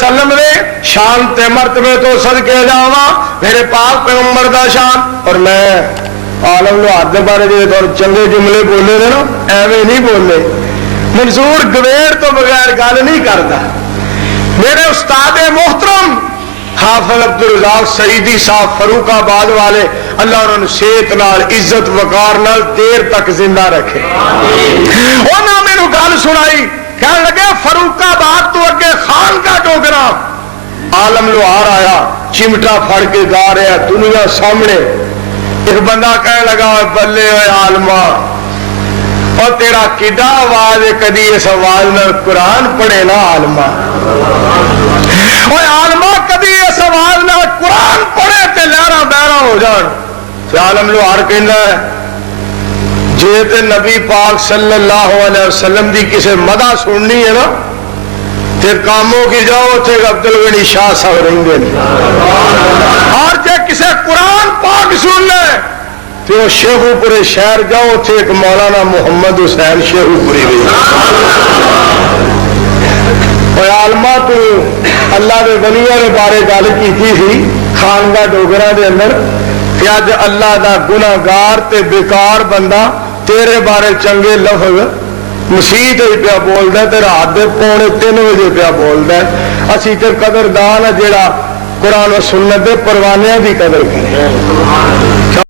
वसल्लम ने शान ते मर्तबे तो सदके जावा मेरे पाक पैगंबर दा शान। और मैं आलम लोहार के बारे जो और चंगे जुमले बोले थे ना, एवं नहीं बोले। मंसूर गवेड़ तो बगैर गल नहीं करता। मेरे उस्ताद मोहतरम हाफिज अब्दुल रज़ाक सईदी साहब फरूकाबाद वाले, अल्लाह उन्होंने सेहत नाल इज्जत वकार नाल देर तक जिंदा रखे। उन्होंने मैनू गल सुनाई, कह लगे फरूकाबाद तो अगे खान का डोगरा आलम लोहार आया, चिमटा फड़ के गा रहा दुनिया सामने। एक बंदा कह लगा, बल्ले आलमा और तेरा किडा आवाज है, कदी इस आवाज में कुरान पढ़े ना आलमा। और आलमा कदी इस आवाज में कुरान पढ़े ते लहरा बहरा हो जान। आलम लोहार कहता है, जे ते नबी पाक सल्लल्लाहु अलैहि वसल्लम की किसी मदा सुननी है ना, फिर कामों की जाओ, उसे अब्दुल गनी शाह साहब रहेंगे। और जे किसे कुरान पाक सुन ले तो शेखुपुरे शहर जाओ, उसे एक मौलाना मोहम्मद हुसैन शेखुपुरी भी। आलमा तू अल्लाह के वलिया के बारे गल की थी खानगा डोगरा के अंदर, अज अल्लाह का गुनाहगार ते बेकार बंदा तेरे बारे चंगे लफज मसीत पिया बोलता, ते रात के 2:45 बजे पिया बोलता। असी तो कदरदान है जेड़ा कुरान सुन्नत के परवानिया की कदर करे।